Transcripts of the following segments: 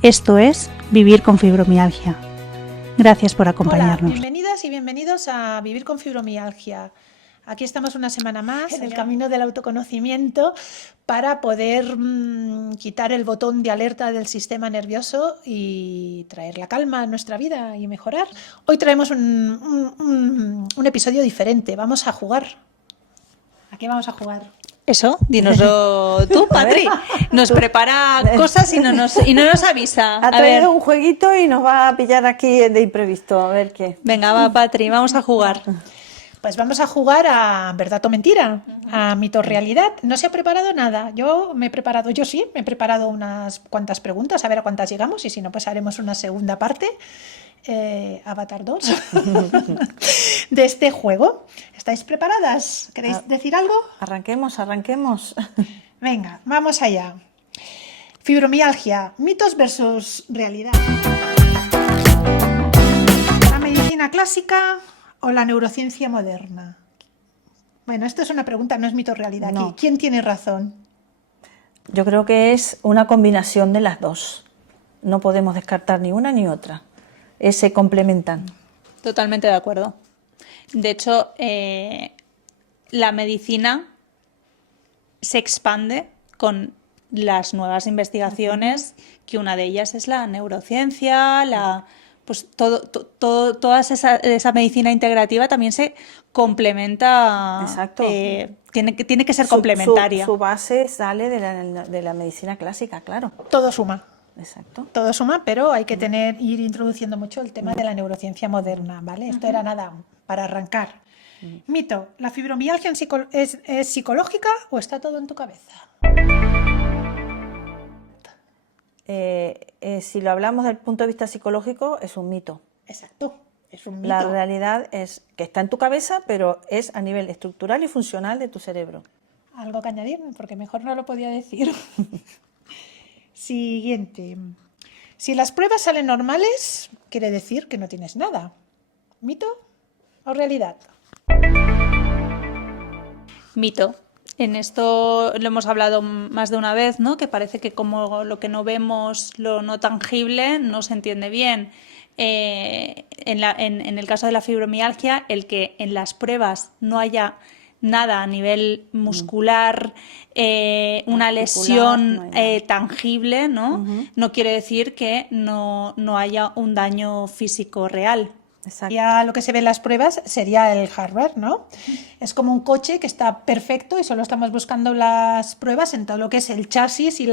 Esto es Vivir con Fibromialgia. Gracias por acompañarnos. Hola, bienvenidas y bienvenidos a Vivir con Fibromialgia. Aquí estamos una semana más en el camino del autoconocimiento para poder quitar el botón de alerta del sistema nervioso y traer la calma a nuestra vida y mejorar. Hoy traemos un episodio diferente. Vamos a jugar. ¿A qué vamos a jugar? Eso, dínoslo tú, Patri. Nos prepara cosas y no nos avisa. Ha traído un jueguito y nos va a pillar aquí de imprevisto, a ver qué. Venga, va, Patri, vamos a jugar. Pues vamos a jugar a verdad o mentira, a mito o realidad. No se ha preparado nada. Me he preparado unas cuantas preguntas, a ver a cuántas llegamos y si no, pues haremos una segunda parte. Avatar 2 de este juego. ¿Estáis preparadas? ¿Queréis decir algo? Arranquemos. Venga, vamos allá. Fibromialgia, mitos versus realidad. ¿La medicina clásica o la neurociencia moderna? Bueno, esto es una pregunta, no es mito o realidad. No. ¿Quién tiene razón? Yo creo que es una combinación de las dos. No podemos descartar ni una ni otra. Se complementan. Totalmente de acuerdo. De hecho, la medicina se expande con las nuevas investigaciones, que una de ellas es la neurociencia, pues toda esa medicina integrativa también se complementa. Exacto. Tiene que ser complementaria. Su base sale de la medicina clásica, claro. Todo suma. Exacto. Todo suma, pero hay que ir introduciendo mucho el tema de la neurociencia moderna, ¿vale? Esto era nada para arrancar. Mito, ¿la fibromialgia es psicológica o está todo en tu cabeza? Si lo hablamos desde el punto de vista psicológico, es un mito. Exacto, es un mito. La realidad es que está en tu cabeza, pero es a nivel estructural y funcional de tu cerebro. ¿Algo que añadir? Porque mejor no lo podía decir. Siguiente. Si las pruebas salen normales, quiere decir que no tienes nada. ¿Mito o realidad? Mito. En esto lo hemos hablado más de una vez, ¿no? Que parece que como lo que no vemos, lo no tangible, no se entiende bien. En el caso de la fibromialgia, el que en las pruebas no haya nada a nivel muscular, una lesión no tangible, ¿no? No quiere decir que no haya un daño físico real. Exacto. Ya lo que se ve en las pruebas sería el hardware, ¿no? Es como un coche que está perfecto y solo estamos buscando las pruebas en todo lo que es el chasis y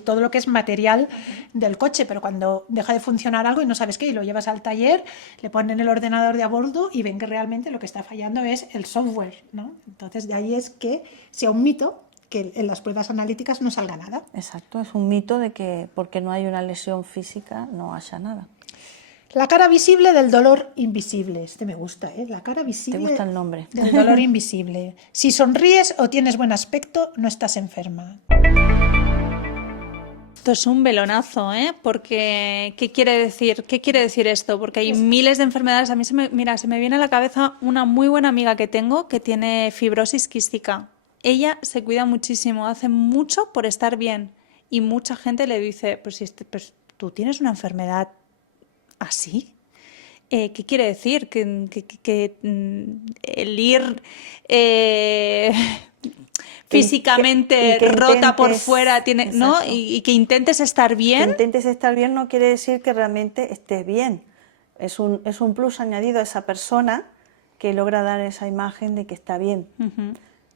todo lo que es material del coche, pero cuando deja de funcionar algo y no sabes qué, y lo llevas al taller, le ponen el ordenador de a bordo y ven que realmente lo que está fallando es el software, ¿no? Entonces de ahí es que sea un mito que en las pruebas analíticas no salga nada. Exacto, es un mito de que porque no hay una lesión física no haya nada. La cara visible del dolor invisible. Este me gusta, ¿eh? La cara visible. ¿Te gusta el nombre? Del dolor invisible. Si sonríes o tienes buen aspecto, no estás enferma. Esto es un velonazo, ¿eh? Porque ¿qué quiere decir esto? Porque hay miles de enfermedades. A mí se me viene a la cabeza una muy buena amiga que tengo que tiene fibrosis quística. Ella se cuida muchísimo, hace mucho por estar bien. Y mucha gente le dice, pues tú tienes una enfermedad ¿así? ¿Qué quiere decir? Que el ir físicamente que rota por fuera, ¿no? Exacto. Y que intentes estar bien. Que intentes estar bien no quiere decir que realmente estés bien. Es un plus añadido a esa persona que logra dar esa imagen de que está bien.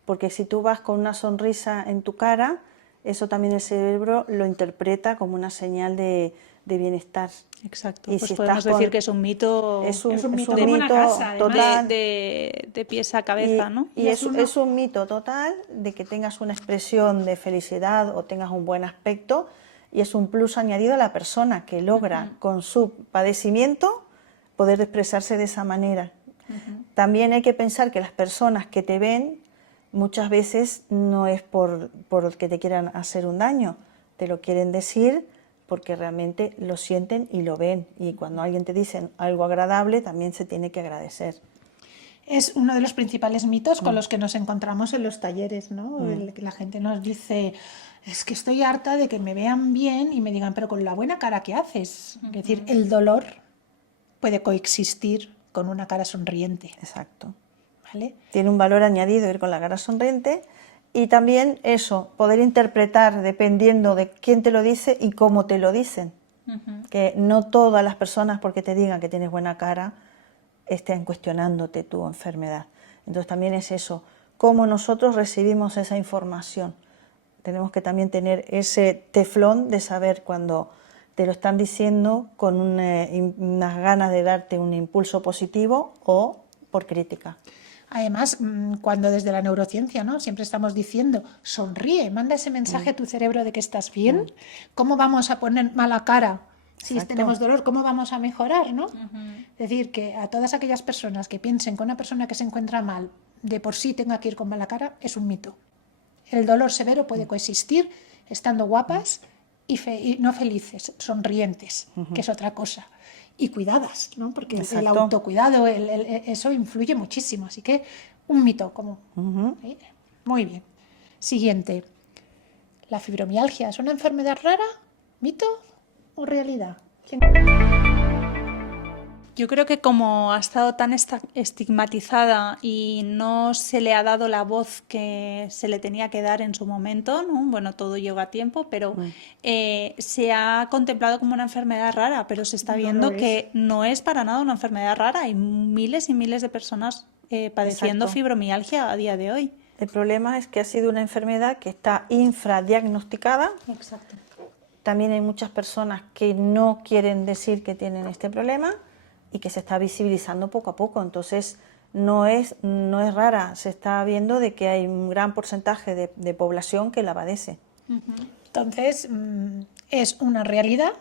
Porque si tú vas con una sonrisa en tu cara, eso también el cerebro lo interpreta como una señal de bienestar. Exacto, y pues si podemos decir que es un mito, es un mito como una casa, total de pies a cabeza, ¿no? Y es un mito total de que tengas una expresión de felicidad o tengas un buen aspecto, y es un plus añadido a la persona que logra con su padecimiento poder expresarse de esa manera. También hay que pensar que las personas que te ven muchas veces no es por que te quieran hacer un daño, te lo quieren decir porque realmente lo sienten y lo ven, y cuando alguien te dice algo agradable también se tiene que agradecer. Es uno de los principales mitos con los que nos encontramos en los talleres, ¿no? La gente nos dice, es que estoy harta de que me vean bien y me digan, pero con la buena cara que haces. Es decir, el dolor puede coexistir con una cara sonriente. Exacto. ¿Vale? Tiene un valor añadido ir con la cara sonriente y también eso, poder interpretar dependiendo de quién te lo dice y cómo te lo dicen. Que no todas las personas porque te digan que tienes buena cara estén cuestionándote tu enfermedad. Entonces también es eso, cómo nosotros recibimos esa información. Tenemos que también tener ese teflón de saber cuando te lo están diciendo con unas ganas de darte un impulso positivo o por crítica. Además, cuando desde la neurociencia, ¿no?, siempre estamos diciendo, sonríe, manda ese mensaje a tu cerebro de que estás bien, ¿cómo vamos a poner mala cara si Exacto. tenemos dolor? ¿Cómo vamos a mejorar, no? Es decir, que a todas aquellas personas que piensen que una persona que se encuentra mal de por sí tenga que ir con mala cara, es un mito. El dolor severo puede coexistir estando guapas y no felices, sonrientes, que es otra cosa. Y cuidadas, ¿no? Porque el Exacto. autocuidado, eso influye muchísimo. Así que un mito común. ¿Sí? Muy bien. Siguiente. ¿La fibromialgia es una enfermedad rara? ¿Mito o realidad? ¿Quién? Yo creo que como ha estado tan estigmatizada y no se le ha dado la voz que se le tenía que dar en su momento, ¿no? Bueno, todo lleva tiempo, pero se ha contemplado como una enfermedad rara, pero se está viendo que no es para nada una enfermedad rara. Hay miles y miles de personas padeciendo Exacto. fibromialgia a día de hoy. El problema es que ha sido una enfermedad que está infradiagnosticada. Exacto. También hay muchas personas que no quieren decir que tienen este problema y que se está visibilizando poco a poco. Entonces, no es rara. Se está viendo de que hay un gran porcentaje de población que la padece. Entonces, es una realidad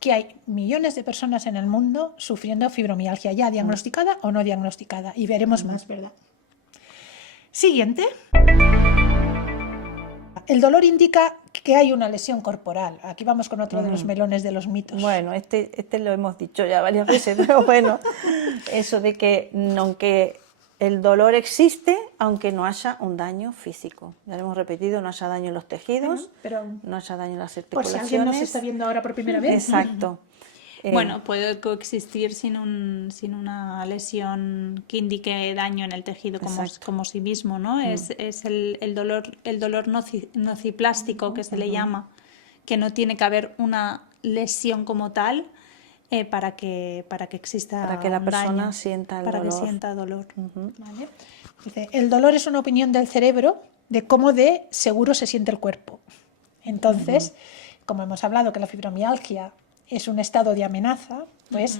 que hay millones de personas en el mundo sufriendo fibromialgia, ya diagnosticada o no diagnosticada. Y veremos más, ¿verdad? Siguiente. El dolor indica que hay una lesión corporal. Aquí vamos con otro de los melones de los mitos. Bueno, este lo hemos dicho ya varias veces, pero bueno, eso de que aunque el dolor existe, aunque no haya un daño físico. Ya lo hemos repetido, no haya daño en los tejidos, pero no haya daño en las por si articulaciones. alguien nos está viendo ahora por primera vez. Exacto. Bueno, puede coexistir sin una lesión que indique daño en el tejido como sí mismo, ¿no? Es el dolor nociplástico que se le llama, que no tiene que haber una lesión como tal para que exista Para que la un persona daño, sienta el para dolor. que sienta dolor. ¿Vale? Dice, el dolor es una opinión del cerebro de cómo de seguro se siente el cuerpo. Entonces, como hemos hablado que la fibromialgia es un estado de amenaza, pues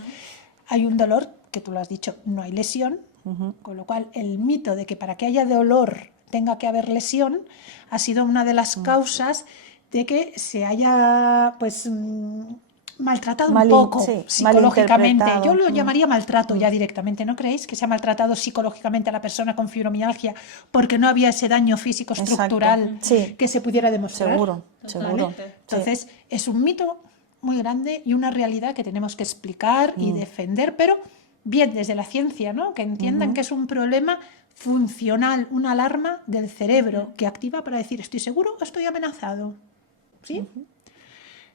hay un dolor, que tú lo has dicho, no hay lesión, con lo cual el mito de que para que haya dolor tenga que haber lesión ha sido una de las causas de que se haya pues maltratado un poco psicológicamente. malinterpretado. Yo lo llamaría maltrato ya directamente. ¿No creéis que se ha maltratado psicológicamente a la persona con fibromialgia porque no había ese daño físico estructural Sí. que se pudiera demostrar? Seguro, seguro. Entonces, es un mito muy grande y una realidad que tenemos que explicar y defender, pero bien desde la ciencia, ¿no? Que entiendan que es un problema funcional, una alarma del cerebro que activa para decir estoy seguro o estoy amenazado. ¿Sí?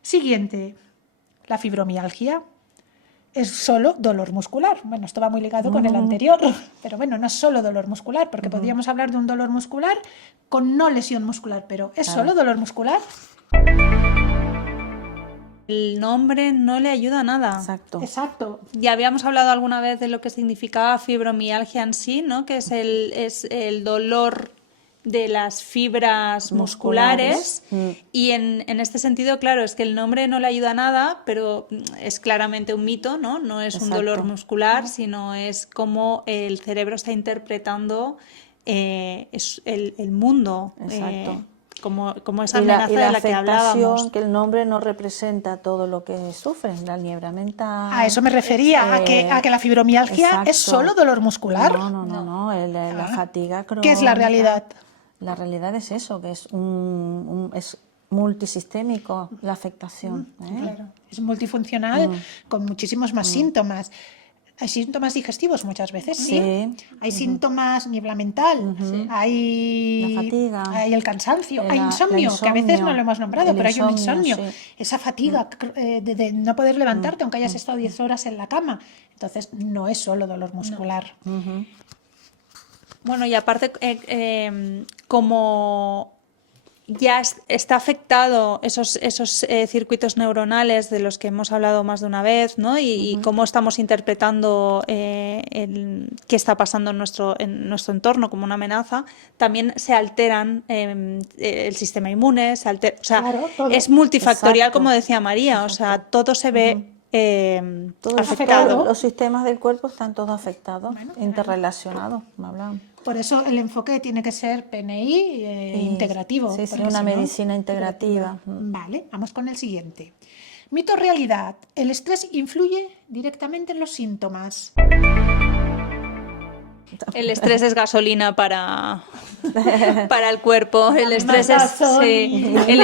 Siguiente, la fibromialgia es solo dolor muscular. Bueno, esto va muy ligado con el anterior, pero bueno, no es solo dolor muscular, porque podríamos hablar de un dolor muscular con no lesión muscular, pero ¿es solo dolor muscular? El nombre no le ayuda a nada. Exacto. Exacto. Ya habíamos hablado alguna vez de lo que significaba fibromialgia en sí, ¿no? Que es el dolor de las fibras musculares. Y en este sentido, claro, es que el nombre no le ayuda a nada, pero es claramente un mito, ¿no? No es un dolor muscular, sino es como el cerebro está interpretando el mundo. Exacto. Como esa Y la amenaza de la que hablábamos. afectación, que el nombre no representa todo lo que sufren, la niebla mental. A eso me refería, a que la fibromialgia es solo dolor muscular. No, la fatiga crónica. ¿Qué es la realidad? La realidad es eso, que es es multisistémico la afectación. Claro. Es multifuncional con muchísimos más síntomas. Hay síntomas digestivos muchas veces, sí. Sí. Hay síntomas niebla mental, hay La fatiga. hay el cansancio, hay La insomnio, que a veces no insomnio. lo hemos nombrado, El pero hay un insomnio, insomnio. sí. Esa fatiga de no poder levantarte aunque hayas estado 10 horas en la cama. Entonces, no es solo dolor muscular. Bueno, y aparte, como ya está afectado esos circuitos neuronales de los que hemos hablado más de una vez, ¿no? Y cómo estamos interpretando qué está pasando en nuestro entorno como una amenaza, también se alteran el sistema inmune, o sea, Claro, todo. es multifactorial, Exacto. como decía María, o sea, todo se ve afectado. Todos los sistemas del cuerpo están todos afectados, interrelacionados, me hablan. Por eso el enfoque tiene que ser PNI integrativo. Sí, sí, porque una si no- medicina integrativa. Vale, vamos con el siguiente. Mito o realidad. ¿El estrés influye directamente en los síntomas? El estrés es gasolina para el cuerpo. El estrés es, sí, el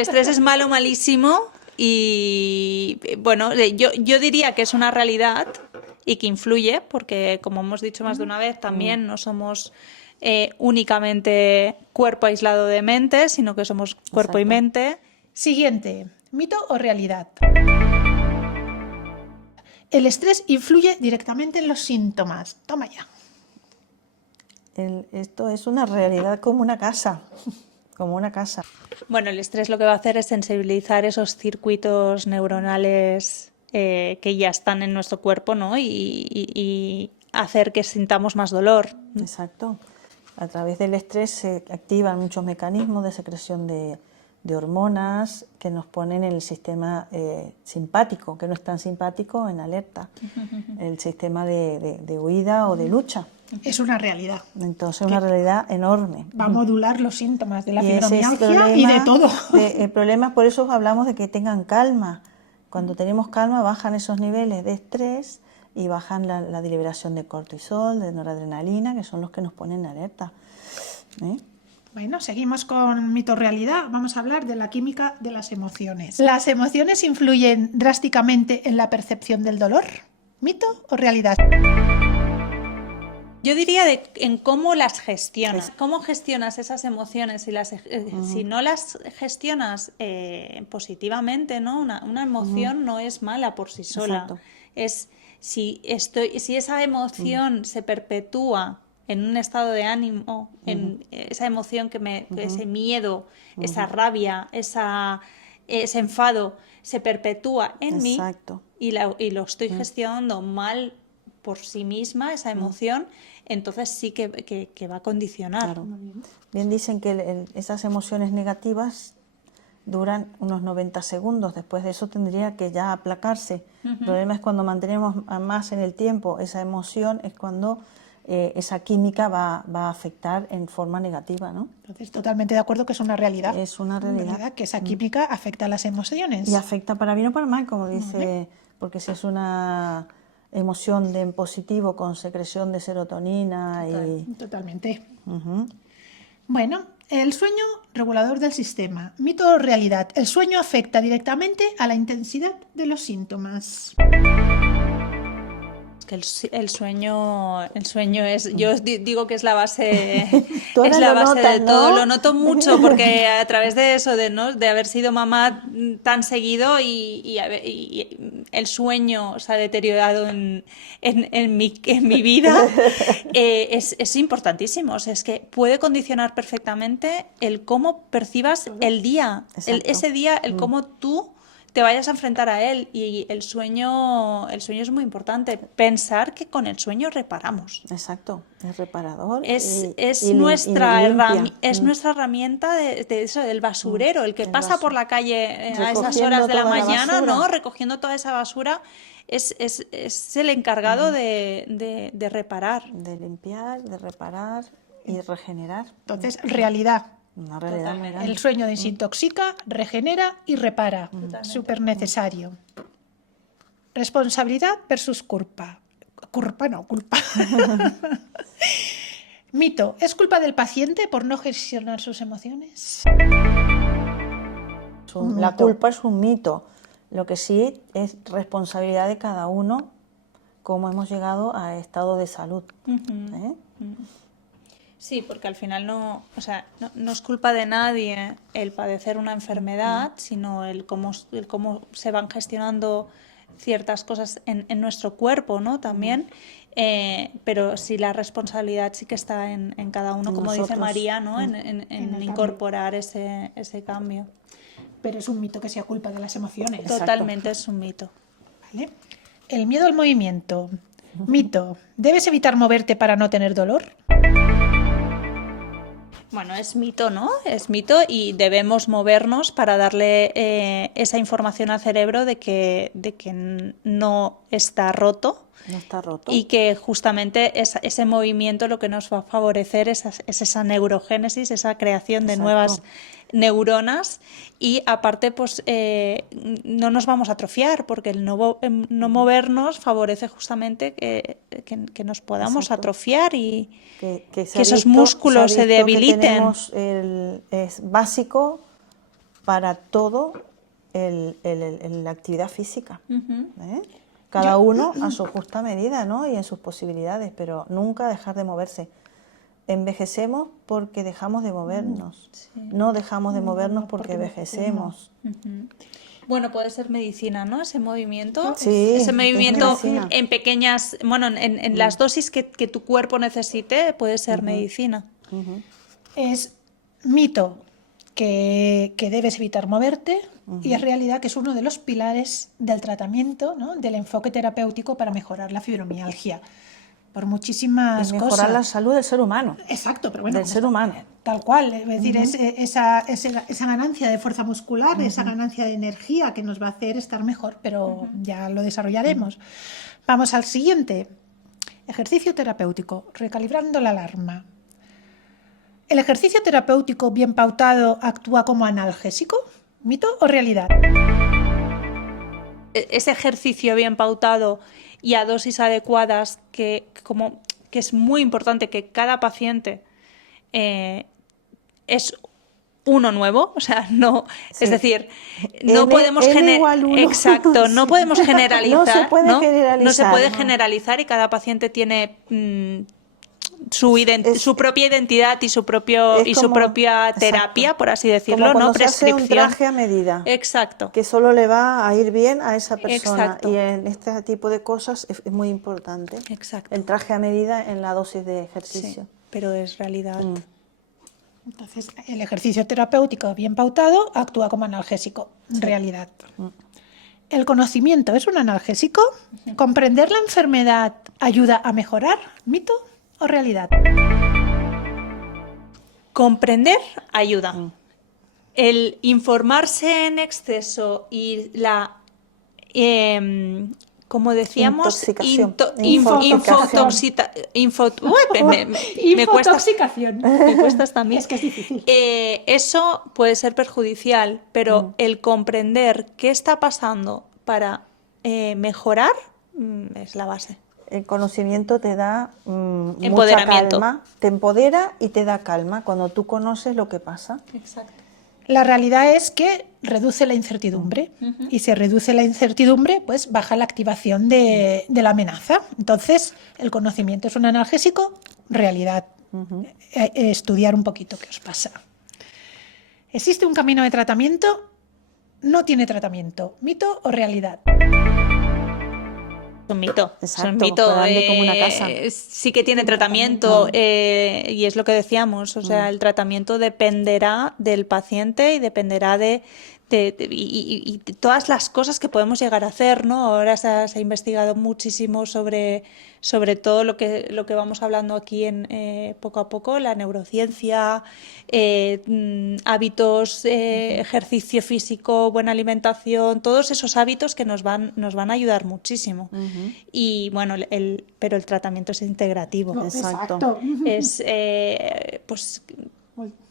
estrés es malo, malísimo. Y bueno, yo diría que es una realidad y que influye, porque como hemos dicho más de una vez, también no somos únicamente cuerpo aislado de mente, sino que somos cuerpo y Exacto. mente. Siguiente. ¿Mito o realidad? El estrés influye directamente en los síntomas. Toma ya. Esto es una realidad como una casa, como una casa. Bueno, el estrés lo que va a hacer es sensibilizar esos circuitos neuronales que ya están en nuestro cuerpo, ¿no? Y hacer que sintamos más dolor. Exacto. A través del estrés se activan muchos mecanismos de secreción de hormonas que nos ponen en el sistema simpático, que no es tan simpático, en alerta, el sistema de huida o de lucha. Es una realidad. Entonces, una realidad enorme. Va a modular los síntomas de la Y ese es fibromialgia y de todo. El problema, por eso hablamos de que tengan calma. Cuando tenemos calma, bajan esos niveles de estrés y bajan la liberación de cortisol, de noradrenalina, que son los que nos ponen en alerta. ¿Eh? Bueno, seguimos con mito o realidad. Vamos a hablar de la química de las emociones. ¿Las emociones influyen drásticamente en la percepción del dolor? ¿Mito o realidad? Yo diría en cómo las gestionas, cómo gestionas esas emociones y si no las gestionas positivamente, ¿no? Una emoción no es mala por sí sola. Exacto. Es si esa emoción se perpetúa en un estado de ánimo, en esa emoción ese miedo, esa rabia, ese enfado se perpetúa en mí Exacto. y lo estoy gestionando mal por sí misma, esa emoción, entonces sí que va a condicionar. Claro. Bien dicen que esas emociones negativas duran unos 90 segundos, después de eso tendría que ya aplacarse. El problema es cuando mantenemos más en el tiempo esa emoción, es cuando esa química va a afectar en forma negativa, ¿no? Entonces, totalmente de acuerdo que es una realidad. Es una realidad. ¿Verdad? Que esa química afecta a las emociones. Y afecta para bien o para mal, como dice, porque si es una emoción de en positivo con secreción de serotonina Totalmente. Ujú. Bueno, el sueño regulador del sistema. Mito o realidad. El sueño afecta directamente a la intensidad de los síntomas. Que el sueño es, yo digo que es la base, Tú es ahora la lo base notas, de todo. ¿no? Lo noto mucho porque a través de eso, de haber sido mamá tan seguido y el sueño se ha deteriorado en mi vida, es importantísimo. O sea, es que puede condicionar perfectamente el cómo percibas el día, Exacto. ese día, el cómo tú te vayas a enfrentar a él, y el sueño es muy importante. Pensar que con el sueño reparamos. Exacto, es reparador. Es y nuestra limpia. nuestra herramienta de eso, del basurero, el que El pasa por la calle a esas Recogiendo horas de la toda la mañana, basura. ¿no? Recogiendo toda esa basura, es el encargado de reparar. De limpiar, de reparar y regenerar. Entonces, realidad. Una realidad muy grande. El sueño desintoxica, regenera y repara. Súper necesario. Responsabilidad versus culpa. Culpa. Mito. ¿Es culpa del paciente por no gestionar sus emociones? La culpa es un mito. Lo que sí es responsabilidad de cada uno cómo hemos llegado a estado de salud. ¿Eh? Sí, porque al final no es culpa de nadie el padecer una enfermedad, sino el cómo se van gestionando ciertas cosas en nuestro cuerpo, ¿no? También. Pero sí, la responsabilidad sí que está en cada uno, como dice María, ¿no? En incorporar ese cambio. Pero es un mito que sea culpa de las emociones. Totalmente es un mito. ¿Vale? El miedo al movimiento. Mito. ¿Debes evitar moverte para no tener dolor? Bueno, es mito, ¿no? Es mito y debemos movernos para darle esa información al cerebro de que no está roto. No está roto. Y que justamente ese movimiento lo que nos va a favorecer es esa neurogénesis, esa creación de nuevas neuronas y aparte pues no nos vamos a atrofiar porque el no movernos favorece justamente que nos podamos atrofiar y que esos músculos se debiliten. Es básico para todo la actividad física. ¿Eh? Cada uno a su justa medida, ¿no? Y en sus posibilidades, pero nunca dejar de moverse. Envejecemos porque dejamos de movernos. No dejamos de movernos porque envejecemos. Bueno, puede ser medicina, ¿no? Ese movimiento. Sí, ese movimiento es en pequeñas, bueno, en las dosis que tu cuerpo necesite, puede ser medicina. Es mito que debes evitar moverte y es realidad que es uno de los pilares del tratamiento, ¿no? Del enfoque terapéutico para mejorar la fibromialgia. Por muchísimas mejorar cosas. la salud del ser humano. Exacto, pero bueno. Del ser humano. Tal cual, es decir, es esa ganancia de fuerza muscular, esa ganancia de energía que nos va a hacer estar mejor, pero ya lo desarrollaremos. Vamos al siguiente. Ejercicio terapéutico, recalibrando la alarma. ¿El ejercicio terapéutico bien pautado actúa como analgésico? ¿Mito o realidad? Ese ejercicio bien pautado y a dosis adecuadas que es muy importante que cada paciente es uno nuevo, o sea, no, es decir, no podemos exacto, no podemos generalizar, no se puede generalizar y cada paciente tiene su propia identidad y su propia terapia, por así decirlo, como no se hace prescripción. un traje a medida. Exacto. Que solo le va a ir bien a esa persona. Exacto. Y en este tipo de cosas es muy importante. Exacto. El traje a medida en la dosis de ejercicio. Sí, pero es realidad. Entonces, el ejercicio terapéutico bien pautado actúa como analgésico. Realidad. ¿El conocimiento es un analgésico? ¿Comprender la enfermedad ayuda a mejorar? ¿Mito o realidad? Comprender ayuda. El informarse en exceso y como decíamos, infotoxicación. Me cuesta también. Es que es difícil. Eso puede ser perjudicial, pero el comprender qué está pasando para mejorar es la base. El conocimiento te da mucha Empoderamiento. calma, te empodera y te da calma cuando tú conoces lo que pasa. Exacto. La realidad es que reduce la incertidumbre y si reduce la incertidumbre, pues baja la activación de la amenaza. Entonces, el conocimiento es un analgésico, realidad. Estudiar un poquito qué os pasa. ¿Existe un camino de tratamiento? No tiene tratamiento. ¿Mito o realidad? Es un mito. Exacto, es un mito. grande como una casa. Sí que tiene tratamiento y es lo que decíamos. O sea, el tratamiento dependerá del paciente y dependerá de todas las cosas que podemos llegar a hacer, ¿no? Ahora se ha investigado muchísimo sobre todo lo que vamos hablando aquí poco a poco, la neurociencia, hábitos, ejercicio físico, buena alimentación, todos esos hábitos que nos van a ayudar muchísimo. Y bueno, pero el tratamiento es integrativo. Exacto. Es pues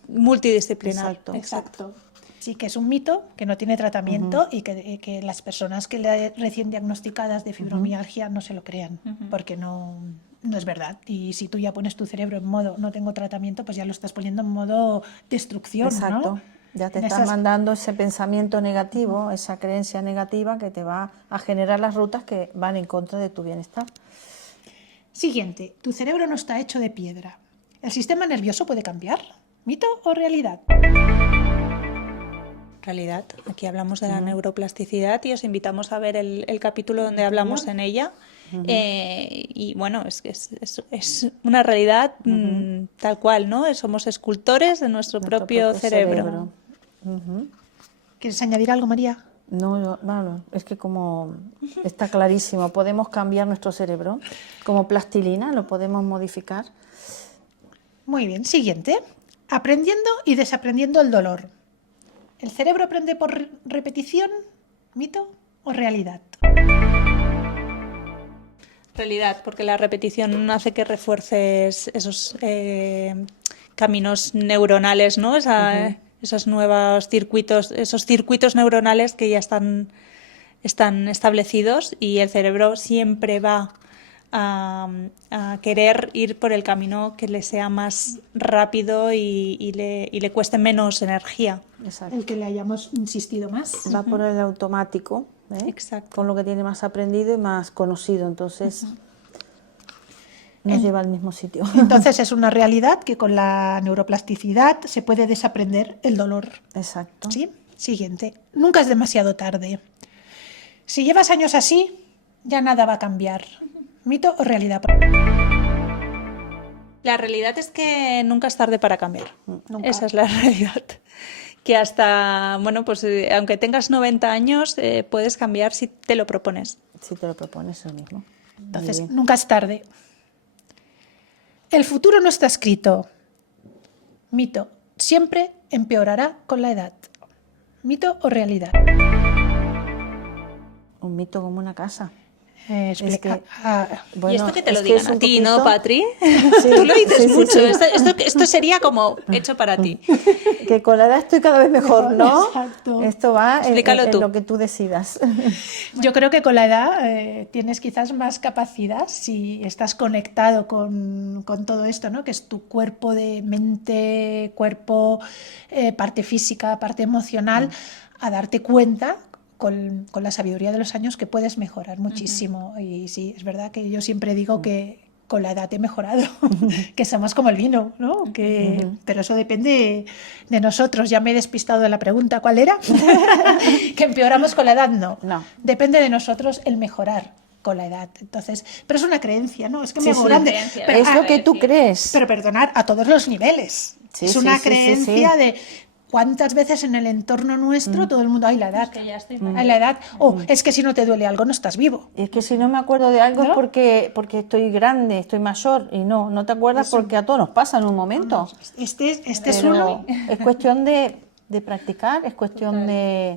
multidisciplinar. Exacto. Sí que es un mito, que no tiene tratamiento y que las personas que recién diagnosticadas de fibromialgia no se lo crean, porque no es verdad. Y si tú ya pones tu cerebro en modo no tengo tratamiento, pues ya lo estás poniendo en modo destrucción, Exacto. ¿no? Ya te en estás esas- mandando ese pensamiento negativo, esa creencia negativa que te va a generar las rutas que van en contra de tu bienestar. Siguiente, tu cerebro no está hecho de piedra. ¿El sistema nervioso puede cambiar? ¿Mito o realidad? Realidad. Aquí hablamos de la neuroplasticidad y os invitamos a ver el capítulo donde hablamos en ella. Y bueno, es que es una realidad tal cual, ¿no? Somos escultores de nuestro propio cerebro. Ujú. ¿Quieres añadir algo, María? No, es que como está clarísimo, podemos cambiar nuestro cerebro como plastilina, lo podemos modificar. Muy bien, siguiente. Aprendiendo y desaprendiendo el dolor. ¿El cerebro aprende por repetición? ¿Mito o realidad? Realidad, porque la repetición hace que refuerces esos caminos neuronales, ¿no? Esos nuevos circuitos, esos circuitos neuronales que ya están establecidos y el cerebro siempre va a querer ir por el camino que le sea más rápido y le cueste menos energía. Exacto. El que le hayamos insistido más. Va por el automático, ¿eh? Exacto. Con lo que tiene más aprendido y más conocido, entonces nos lleva al mismo sitio. Entonces es una realidad que con la neuroplasticidad se puede desaprender el dolor. Exacto. ¿Sí? Siguiente. Nunca es demasiado tarde. Si llevas años así, ya nada va a cambiar. ¿Mito o realidad? La realidad es que nunca es tarde para cambiar. Nunca. Esa es la realidad. Que hasta, bueno, pues aunque tengas 90 años, puedes cambiar si te lo propones. Si te lo propones el mismo. Entonces, Muy bien. nunca es tarde. El futuro no está escrito. Mito. Siempre empeorará con la edad. ¿Mito o realidad? Un mito como una casa. Explica. que- Bueno, y esto que te lo es que digan es a un ti, poquito- ¿no, Patri? Sí, Tú lo dices sí, sí, mucho. sí. Esto sería como hecho para ti. Que con la edad estoy cada vez mejor, ¿no? Exacto. Esto va Explícalo en tú. lo que tú decidas. Yo creo que con la edad tienes quizás más capacidad si estás conectado con todo esto, ¿no? Que es tu cuerpo de mente, cuerpo, parte física, parte emocional, a darte cuenta con la sabiduría de los años que puedes mejorar muchísimo. Y sí, es verdad que yo siempre digo que con la edad he mejorado, que somos como el vino, ¿no? Pero eso depende de nosotros. Ya me he despistado de la pregunta, ¿cuál era? ¿Que empeoramos con la edad? No. No. Depende de nosotros el mejorar con la edad. Entonces, pero es una creencia, ¿no? Es que me Sí, hago sí. grande. Creencia, Pero, Es lo que tú crees. pero perdonar, a todos los niveles. Sí, es sí, una sí, sí, creencia sí. de cuántas veces en el entorno nuestro todo el mundo, ay, la edad, que ya estoy ay, la edad, o es que si no te duele algo no estás vivo. Y es que si no me acuerdo de algo ¿No? es porque estoy grande, estoy mayor, y no te acuerdas porque a todos nos pasa en un momento. Este es Pero uno. es cuestión de practicar, es cuestión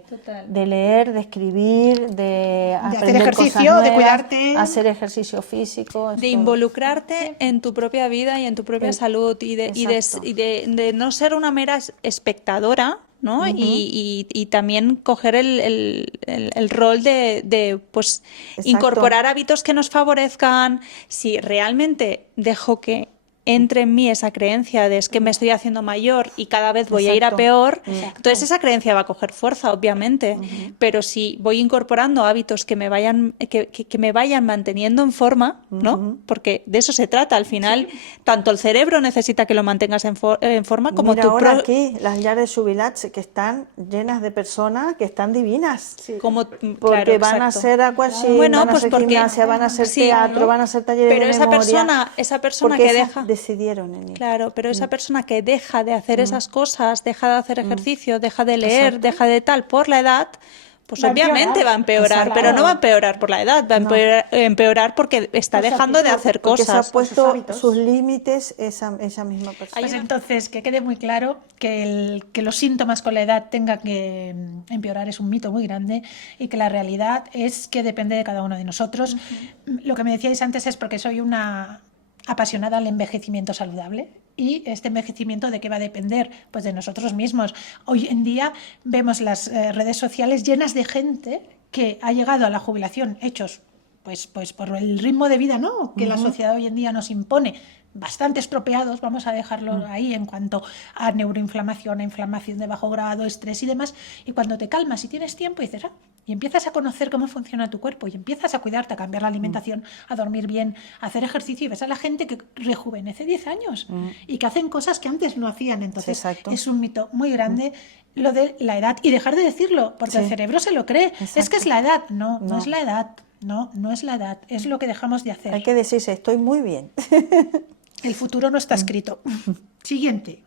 total. de leer, de escribir, de hacer aprender ejercicio, cosas de nuevas, cuidarte. hacer ejercicio físico. De esto- involucrarte en tu propia vida y en tu propia salud y Exacto. de no ser una mera espectadora, ¿no? Y también coger el rol de pues Exacto. incorporar hábitos que nos favorezcan. Si realmente dejo que entre en mí esa creencia de es que me estoy haciendo mayor y cada vez voy a ir a Exacto. peor, entonces esa creencia va a coger fuerza, obviamente. Pero si voy incorporando hábitos que me vayan, que me vayan manteniendo en forma, ¿no? Porque de eso se trata. Al final, tanto el cerebro necesita que lo mantengas en forma como Mira tu ahora aquí las llaves de Jubilats que están llenas de personas que están divinas. como Porque claro, van a exacto. hacer aquagym, Bueno, van a pues hacer porque- gimnasia, van a hacer sí, teatro, van a hacer talleres pero de esa memoria. persona porque que esas deja decidieron en ir. Claro, pero esa persona que deja de hacer esas cosas, deja de hacer ejercicio, deja de leer, deja de tal por la edad, pues Va a obviamente empeorar. va a empeorar, Exacto. pero no va a empeorar por la edad, va a empeorar porque está Pues dejando de hacer Porque se ha cosas. puesto hábitos. sus límites esa misma persona. Pues entonces, que quede muy claro que los síntomas con la edad tengan que empeorar es un mito muy grande y que la realidad es que depende de cada uno de nosotros. Lo que me decíais antes es porque soy una apasionada al envejecimiento saludable. ¿Y este envejecimiento de qué va a depender? Pues de nosotros mismos. Hoy en día vemos las redes sociales llenas de gente que ha llegado a la jubilación hechos pues por el ritmo de vida, ¿no? Que la sociedad hoy en día nos impone, bastante estropeados, vamos a dejarlo ahí, en cuanto a neuroinflamación, a inflamación de bajo grado, estrés y demás, y cuando te calmas y tienes tiempo dices, y empiezas a conocer cómo funciona tu cuerpo y empiezas a cuidarte, a cambiar la alimentación, a dormir bien, a hacer ejercicio, y ves a la gente que rejuvenece 10 años y que hacen cosas que antes no hacían. Entonces es un mito muy grande lo de la edad, y dejar de decirlo, porque el cerebro se lo cree. Es que es la edad. No es la edad. No es la edad, es lo que dejamos de hacer. Hay que decirse, estoy muy bien. El futuro no está escrito. Siguiente.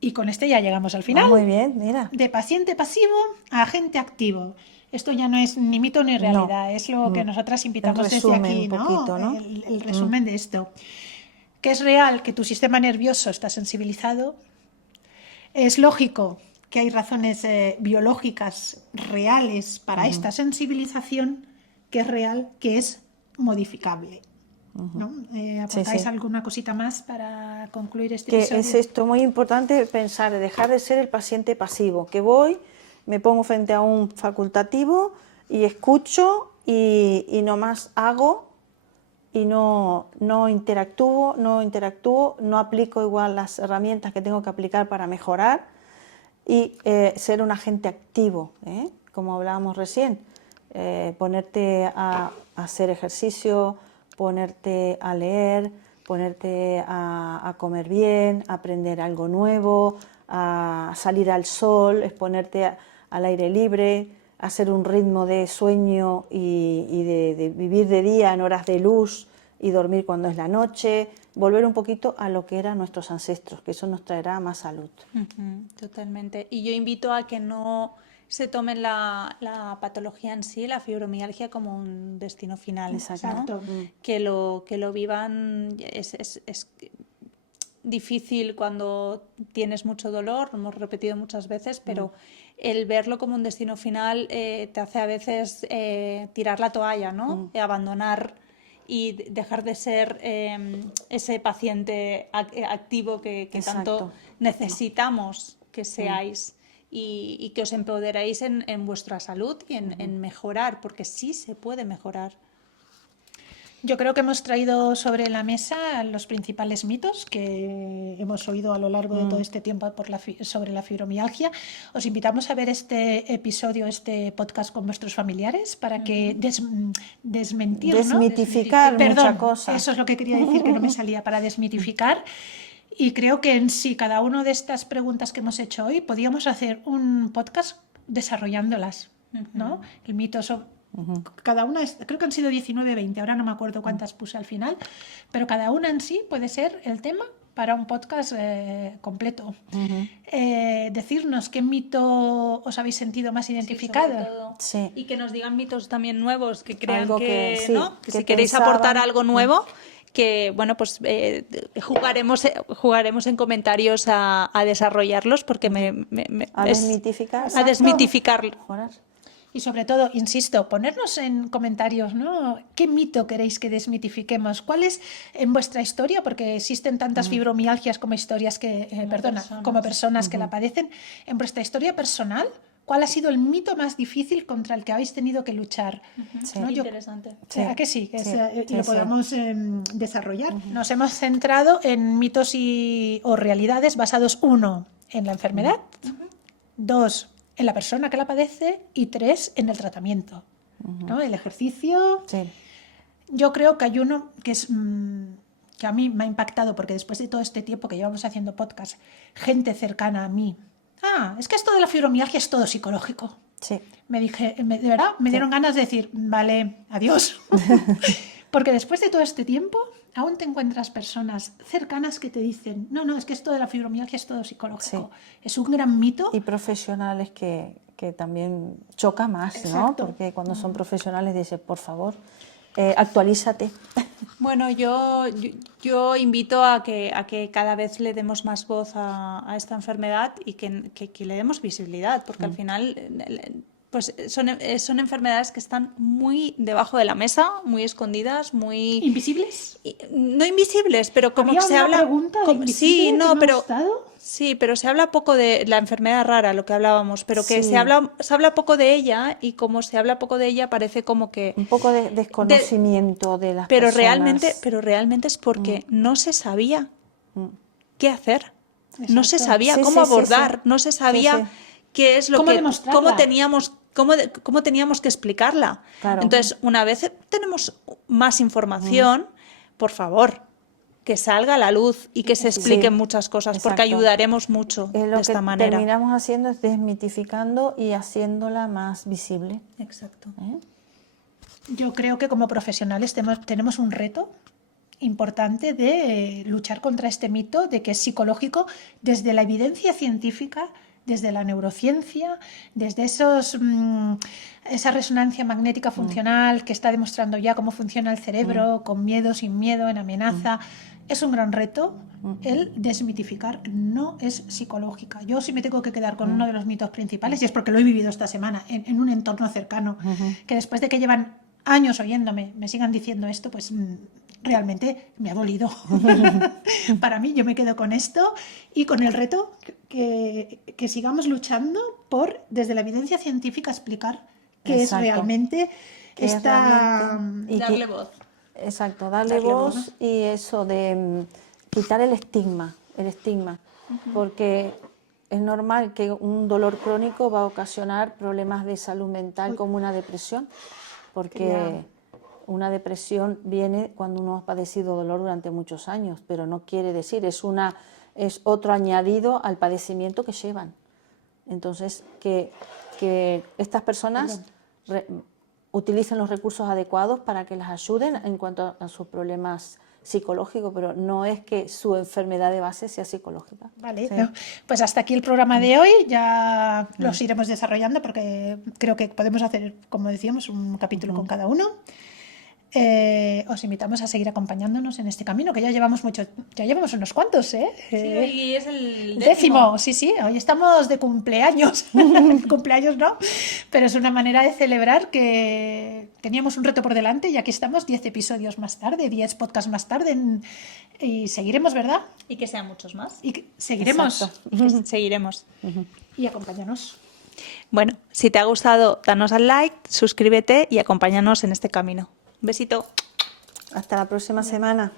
Y con este ya llegamos al final. Muy bien, mira. De paciente pasivo a agente activo. Esto ya no es ni mito ni realidad, es lo que nosotras invitamos desde aquí, ¿no? Poquito, ¿no? El resumen de esto. Que es real que tu sistema nervioso está sensibilizado. Es lógico que hay razones biológicas reales para esta sensibilización, que es real, que es modificable. ¿No? ¿Aportáis alguna cosita más para concluir este episodio? Es esto muy importante, pensar, dejar de ser el paciente pasivo, que voy, me pongo frente a un facultativo y escucho y nomás hago y no interactúo, no aplico igual las herramientas que tengo que aplicar para mejorar, y ser un agente activo, como hablábamos recién, ponerte a hacer ejercicio, ponerte a leer, ponerte a comer bien, a aprender algo nuevo, a salir al sol, exponerte al aire libre, hacer un ritmo de sueño y de vivir de día en horas de luz y dormir cuando es la noche, volver un poquito a lo que eran nuestros ancestros, que eso nos traerá más salud. Totalmente. Y yo invito a que no se tomen la patología en sí, la fibromialgia, como un destino final. Exacto. ¿No? Que lo vivan. Es difícil cuando tienes mucho dolor, lo hemos repetido muchas veces, pero el verlo como un destino final te hace a veces tirar la toalla, ¿no? Abandonar y dejar de ser ese paciente activo que tanto necesitamos que seáis. Y que os empoderéis en vuestra salud y en mejorar, porque sí se puede mejorar. Yo creo que hemos traído sobre la mesa los principales mitos que hemos oído a lo largo de todo este tiempo sobre la fibromialgia. Os invitamos a ver este episodio, este podcast con vuestros familiares para que desmitificar muchas cosas. Eso es lo que quería decir, que no me salía, para desmitificar. Y creo que en sí, cada una de estas preguntas que hemos hecho hoy, podíamos hacer un podcast desarrollándolas, ¿no? El mito sobre... Cada una, creo que han sido 19, 20, ahora no me acuerdo cuántas puse al final, pero cada una en sí puede ser el tema para un podcast completo. Decirnos qué mito os habéis sentido más identificado. Sí. Y que nos digan mitos también nuevos, que crean algo ¿no? Que si queréis aportar algo nuevo, que bueno, pues jugaremos en comentarios a desarrollarlos, porque a desmitificar. A desmitificar. Y sobre todo, insisto, ponernos en comentarios, ¿no? ¿Qué mito queréis que desmitifiquemos? ¿Cuál es en vuestra historia? Porque existen tantas fibromialgias como historias como personas que la padecen. En vuestra historia personal, ¿cuál ha sido el mito más difícil contra el que habéis tenido que luchar? ¿No? Interesante. ¿A que sí? Lo podemos desarrollar. Nos hemos centrado en mitos o realidades basados, 1, en la enfermedad, 2, en la persona que la padece, y 3, en el tratamiento, ¿no? El ejercicio. Yo creo que hay uno que es que a mí me ha impactado, porque después de todo este tiempo que llevamos haciendo podcast, gente cercana a mí, es que esto de la fibromialgia es todo psicológico. De verdad, me dieron ganas de decir, vale, adiós. Porque después de todo este tiempo, aún te encuentras personas cercanas que te dicen, no, es que esto de la fibromialgia es todo psicológico. Es un gran mito. Y profesionales que también choca más, Exacto. ¿no? Porque cuando son profesionales dicen, por favor, actualízate. Bueno, yo invito a que cada vez le demos más voz a esta enfermedad y que le demos visibilidad, porque al final pues son enfermedades que están muy debajo de la mesa, muy escondidas, muy... ¿Invisibles? No invisibles, pero como que se habla... ¿Había una pregunta de invisible que no ha estado? Sí, pero se habla poco de la enfermedad rara, lo que hablábamos, pero que Sí. se habla poco de ella, y como se habla poco de ella parece como que... Un poco de desconocimiento de las Pero personas. realmente es porque no se sabía qué hacer. No se Exacto. sabía Sí, cómo sí, sí, abordar, sí. no se sabía Sí, sí. qué es lo ¿Cómo que, demostrarla? cómo teníamos que explicarla. Claro. Entonces, una vez tenemos más información, por favor, que salga a la luz y que se expliquen muchas cosas, porque exacto. ayudaremos mucho Lo de que esta manera. terminamos haciendo es desmitificando y haciéndola más visible. Exacto. Yo creo que como profesionales tenemos un reto importante de luchar contra este mito de que es psicológico desde la evidencia científica, desde la neurociencia, desde esa resonancia magnética funcional que está demostrando ya cómo funciona el cerebro, con miedo, sin miedo, en amenaza. Es un gran reto el desmitificar, no es psicológica. Yo sí me tengo que quedar con uno de los mitos principales, y es porque lo he vivido esta semana en un entorno cercano, que después de que llevan años oyéndome, me sigan diciendo esto, pues realmente me ha dolido. Para mí, yo me quedo con esto y con el reto que sigamos luchando por, desde la evidencia científica, explicar qué es Exacto. realmente ¿Qué es esta... realmente? Y Darle voz. Exacto, darle Darle voz voz. y eso de quitar el estigma, porque es normal que un dolor crónico va a ocasionar problemas de salud mental como una depresión, porque una depresión viene cuando uno ha padecido dolor durante muchos años, pero no quiere decir, es otro añadido al padecimiento que llevan. Entonces, que estas personas utilicen los recursos adecuados para que las ayuden en cuanto a sus problemas psicológicos, pero no es que su enfermedad de base sea psicológica. Vale, Sí. no. Pues hasta aquí el programa de hoy, ya los iremos desarrollando porque creo que podemos hacer, como decíamos, un capítulo con cada uno. Os invitamos a seguir acompañándonos en este camino, que ya llevamos unos cuantos, ¿eh? Sí, hoy es el Décimo, sí, sí, hoy estamos de cumpleaños. Cumpleaños no, pero es una manera de celebrar que teníamos un reto por delante y aquí estamos 10 episodios más tarde, 10 podcasts más tarde y seguiremos, ¿verdad? Y que sean muchos más. Y seguiremos. Exacto. Y que seguiremos. Y acompáñanos. Bueno, si te ha gustado, danos al like, suscríbete y acompáñanos en este camino. Un besito. Hasta la próxima semana.